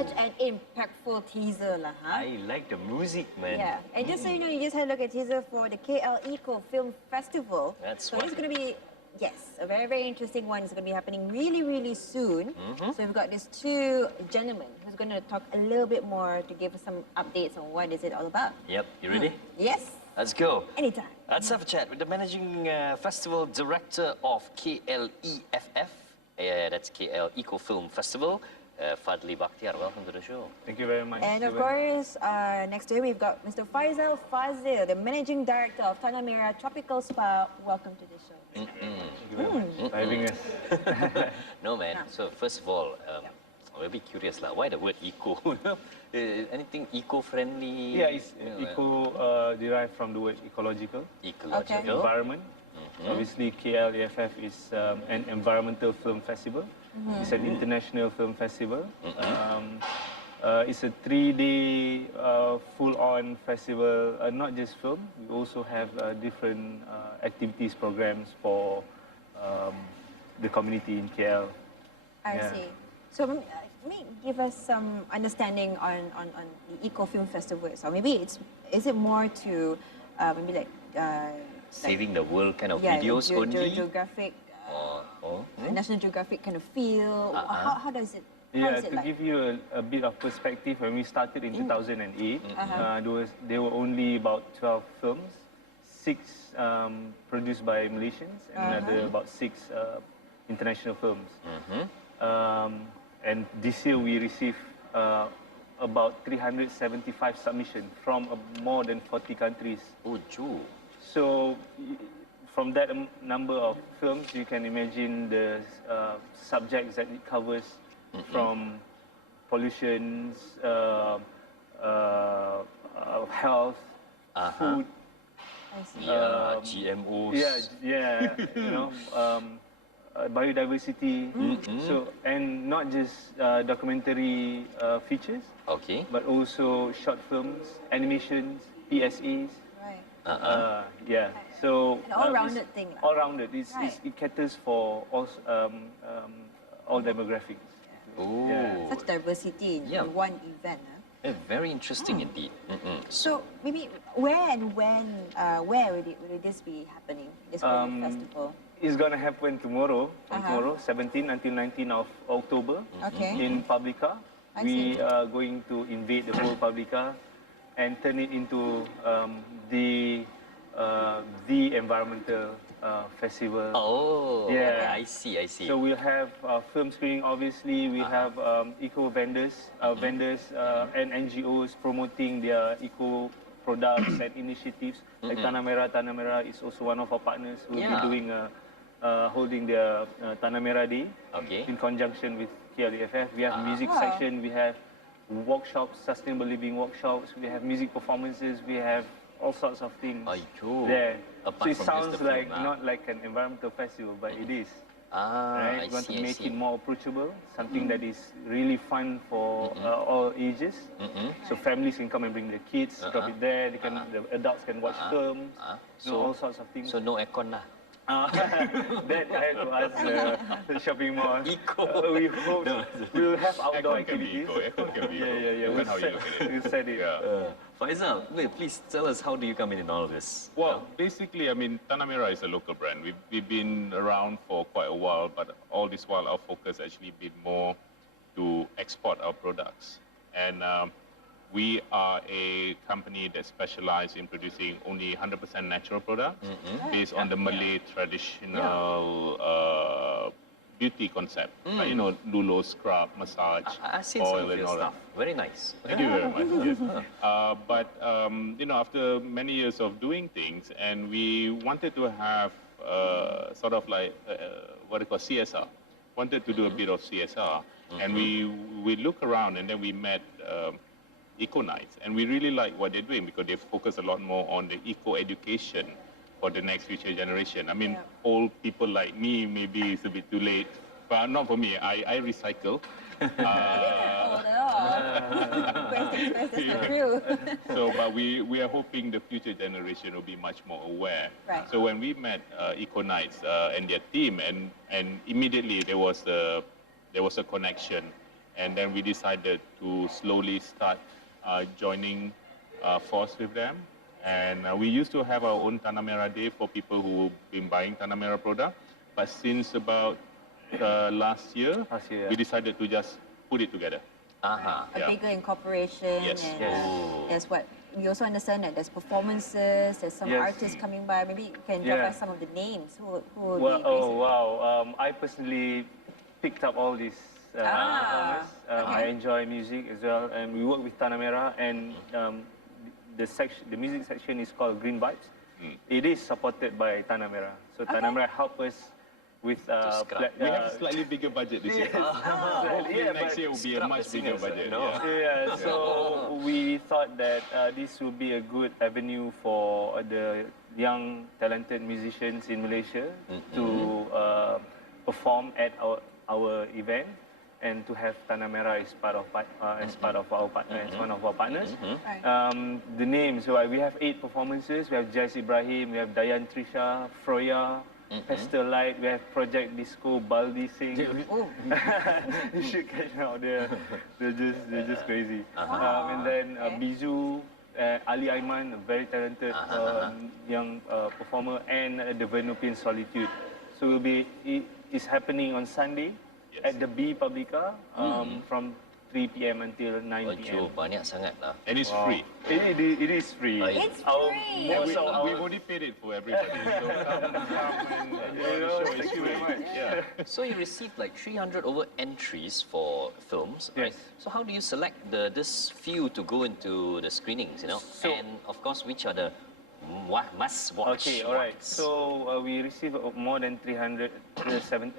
Such an impactful teaser lah, huh? I like the music, man. Yeah, and just so you know, you just had a look at teaser for the KL Eco Film Festival. That's so right. it's going to be, yes, a very, very interesting one. It's going to be happening really, really soon. So we've got these two gentlemen who's going to talk a little bit more to give us some updates on what is it all about. Yep, you ready? Yes. Let's go. Anytime. Let's have a chat with the managing festival director of KLEFF. That's KL Eco Film Festival. Fadzil, Bakhtiar, welcome to the show. Thank you very much. And of course, next to him we've got Mr. Faisal, the managing director of Tanamera Tropical Spa. Welcome to the show. Thank you very much for having us. No, man. So first of all, I'm a bit curious, why the word eco? Anything eco-friendly? Yeah, it's eco derived from the word ecological. Ecological. Environment. Obviously, KLEFF is an environmental film festival. It's an international film festival. It's a 3-day full-on festival, not just film. We also have different activities, programs for the community in KL. I see. So may give us some understanding on the Eco Film Festival. So maybe is it more to maybe like saving the world kind of videos only? Geographic, National Geographic kind of feel. How does it? Yeah, to give you a bit of perspective, when we started in 2008, there were only about 12 films, 6 produced by Malaysians, and another about 6 international films. And this year we received about 375 submissions from more than 40 countries. Oh, true. So from that number of films, you can imagine the subjects that it covers, from pollution, health, food, GMOs. You know, biodiversity. So, and not just documentary features, but also short films, animations, PSEs. Right. Yeah. So an all-rounded thing. All-rounded. It caters for all demographics. Oh. Yeah. Such diversity in one event. Very interesting indeed. So maybe where and when, where will this be happening? This festival. It's gonna happen tomorrow. Tomorrow, 17 until 19 of October. In Publica. We are going to invade the whole Publica and turn it into the environmental festival. Oh, yeah. I see. So we'll have film screening, obviously. We have eco vendors, and NGOs promoting their eco products and initiatives. Like Tanamera is also one of our partners who will be doing holding their Tanamera Day in conjunction with KLEFF. We have music section, we have workshops, sustainable living workshops, we have music performances, we have all sorts of things there. So it sounds like not like an environmental festival, but it is. Right? We want to make it more approachable, something that is really fun for all ages. So families can come and bring their kids, drop it there. The adults can watch films, all sorts of things. So no aircon lah. That I have to ask the shopping mall. Eco. We hope we'll have outdoor activities. Yeah. We'll set it. Faisal, please tell us, how do you come in all of this? Well, basically, I mean, Tanamera is a local brand. We've been around for quite a while, but all this while our focus actually been more to export our products. And we are a company that specializes in producing only 100% natural products based on the Malay traditional beauty concept. Like, you know, lulo, scrub, massage, I've seen oil, some of and your all stuff. that. Very nice. Thank you very much. Yes. But you know, after many years of doing things, and we wanted to have sort of like what we call CSR. Wanted to do a bit of CSR, and we look around, and then we met EcoKnights, and we really like what they're doing because they focus a lot more on the eco-education for the next future generation. I mean, old people like me, maybe it's a bit too late, but not for me. I recycle. So, but we are hoping the future generation will be much more aware. Right. So when we met EcoKnights and their team, and immediately there was a connection. and then we decided to slowly start joining force with them. And we used to have our own Tanamera Day for people who've been buying Tanamera product, but since about last year, we decided to just put it together. A Yeah. bigger incorporation. Yes. And Oh. there's what we also understand that there's performances, there's some Yes. artists coming by. Maybe you can drop Yeah. us some of the names. Who will Well, be oh basically- wow! I personally picked up all these performers. okay. I enjoy music as well, and we work with Tanamera, and the music section is called Green Vibes. It is supported by Tanamera, so Tanamera help us with scrap. We have a slightly bigger budget this year. Hopefully Yeah, next but year will be a scrap much the bigger singers, budget. no. Yeah. Yeah, so we thought that this would be a good avenue for the young, talented musicians in Malaysia to perform at our event, and to have Tanamera as part of our partner, as one of our partners. Right. The names, so we have 8 performances. We have Jazz Ibrahim, we have Dayan Trisha, Froya, Pastel Light, we have Project Disco, Baldi Singh. Oh, You should catch them out there. They're just crazy. And then Okay. Bizu, Ali Aiman, a very talented young performer, and the Venupian Solitude. So it's happening on Sunday at the B Publica from 3 p.m. until 9 p.m. Banyak sangat lah. And it's free. It is free. it's free. Most of our, We've already paid it for everybody, so come and the show is thank you very free. much. Yeah. So you received like 300 over entries for films, right? Yes. So how do you select this few to go into the screenings, you know? So- And of course, which are the must-watch Okay, all right. ones? So we received more than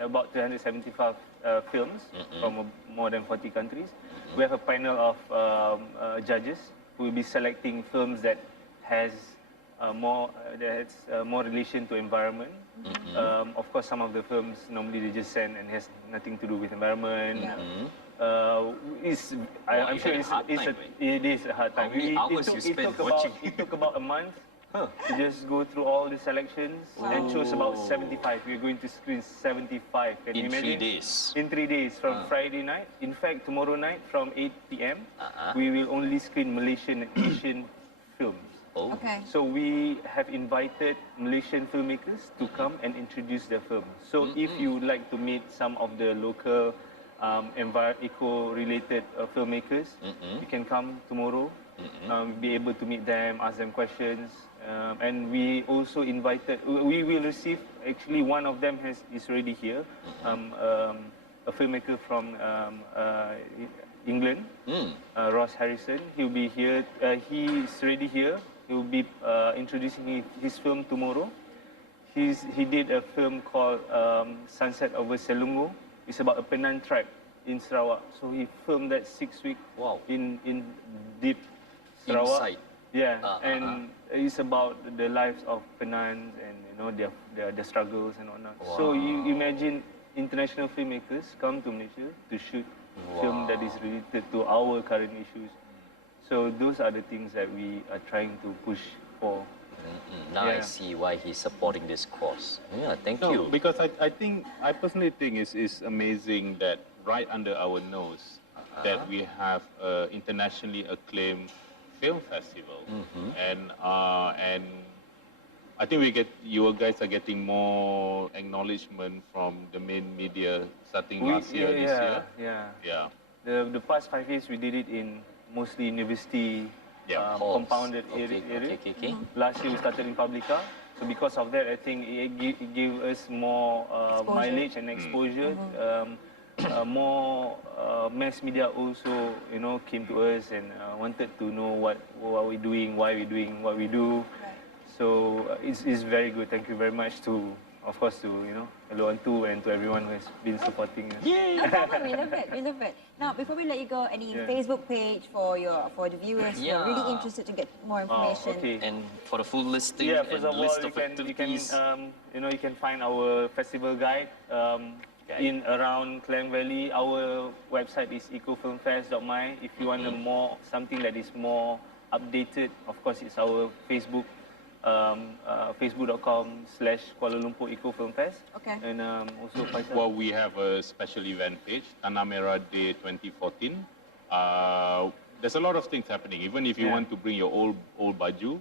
about 375 films from more than 40 countries. We have a panel of judges who will be selecting films that has more relation to environment. Of course, some of the films normally they just send and has nothing to do with environment. I'm sure it is a hard time. How many hours you spend watching? It took about a month. To just go through all the selections and chose about 75. We're going to screen 75. Can you In 3 imagine? days. In 3 days, from Friday night. In fact, tomorrow night from 8 p.m., we will only screen Malaysian and Asian films. Oh. Okay. So we have invited Malaysian filmmakers to come and introduce their films. So if you would like to meet some of the local eco-related filmmakers, you can come tomorrow. Be able to meet them, ask them questions. And we also invited, we will receive, actually one of them is already here, a filmmaker from England, Ross Harrison. He'll be here, he's already here. He'll be introducing his film tomorrow. He did a film called Sunset Over Selungo. It's about a Penan tribe in Sarawak. So he filmed that 6 weeks Wow. in deep Sarawak. Inside. Yeah, and it's about the lives of Penans and their struggles and whatnot. So you imagine international filmmakers come to Malaysia to shoot film that is related to our current issues. So those are the things that we are trying to push for. Now I Yeah. see why he's supporting this cause. Yeah, thank No, you. because I personally think it's amazing that right under our nose that we have internationally acclaimed film festival, and I think you guys are getting more acknowledgement from the main media starting last year, this year. Yeah. Yeah. The past 5 years we did it in mostly university Yeah. Halls. compounded Okay. area. Mm-hmm. Last year we started in Publica. So because of that, I think it gave us more Exposure. mileage and exposure. More mass media also, came to us and wanted to know what we're doing, why we're doing what we do. So it's very good. Thank you very much to, of course, to Hello Antu and to everyone who has been supporting us. No problem. We love it. We love it. Now, before we let you go, any Facebook page for the viewers who are really Yeah. interested to get more information? Okay. And for the full listing Yeah, and first of all, list you of can activities. you can find our festival guide in around Klang Valley. Our website is ecofilmfest.my. If you want something that is more updated, of course, it's our Facebook Facebook.com/Kuala Lumpur Eco Film Fest. Okay. And also Faisal. Well, we have a special event page, Tanamera Day 2014. There's a lot of things happening. Even if you Yeah. want to bring your old baju,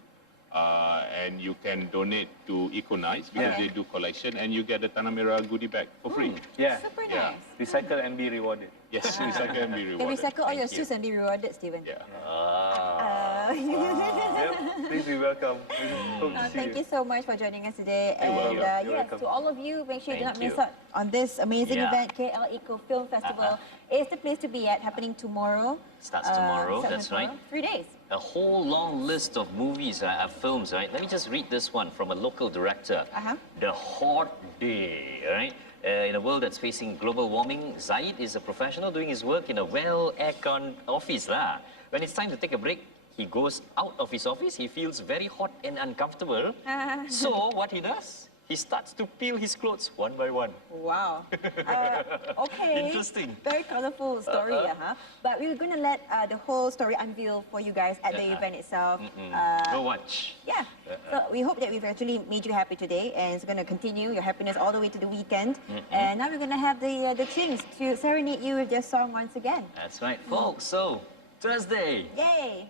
and you can donate to EcoKnights because Yeah. they do collection, and you get a Tanamera goodie bag for free. Yeah. Super Yeah. nice. Recycle and be rewarded. Yes, recycle and be Can rewarded. recycle all your Thank you. shoes and be rewarded, Stephen. Yeah. Yep. Please be welcome. Hope to see Thank you so much for joining us today. And welcome. You're yes, welcome. to all of you, make sure you do not Thank miss you. out on this amazing Yeah. event, KL Eco Film Festival. It's the place to be at, happening tomorrow. Starts tomorrow, starts that's right. 3 days. A whole long list of movies, films, right? Let me just read this one from a local director. The Hot Day, right? In a world that's facing global warming, Zaid is a professional doing his work in a well-aircon office. When it's time to take a break, he goes out of his office, he feels very hot and uncomfortable. So what he does? He starts to peel his clothes one by one. Wow. Okay. Interesting. Very colorful story, But we're going to let the whole story unveil for you guys at the event itself. Go watch. Yeah. So we hope that we've actually made you happy today, and it's going to continue your happiness all the way to the weekend. And now we're going to have the Chings to serenade you with their song once again. That's right, folks. So, Thursday. Yay!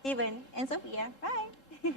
Stephen and Sophia, bye.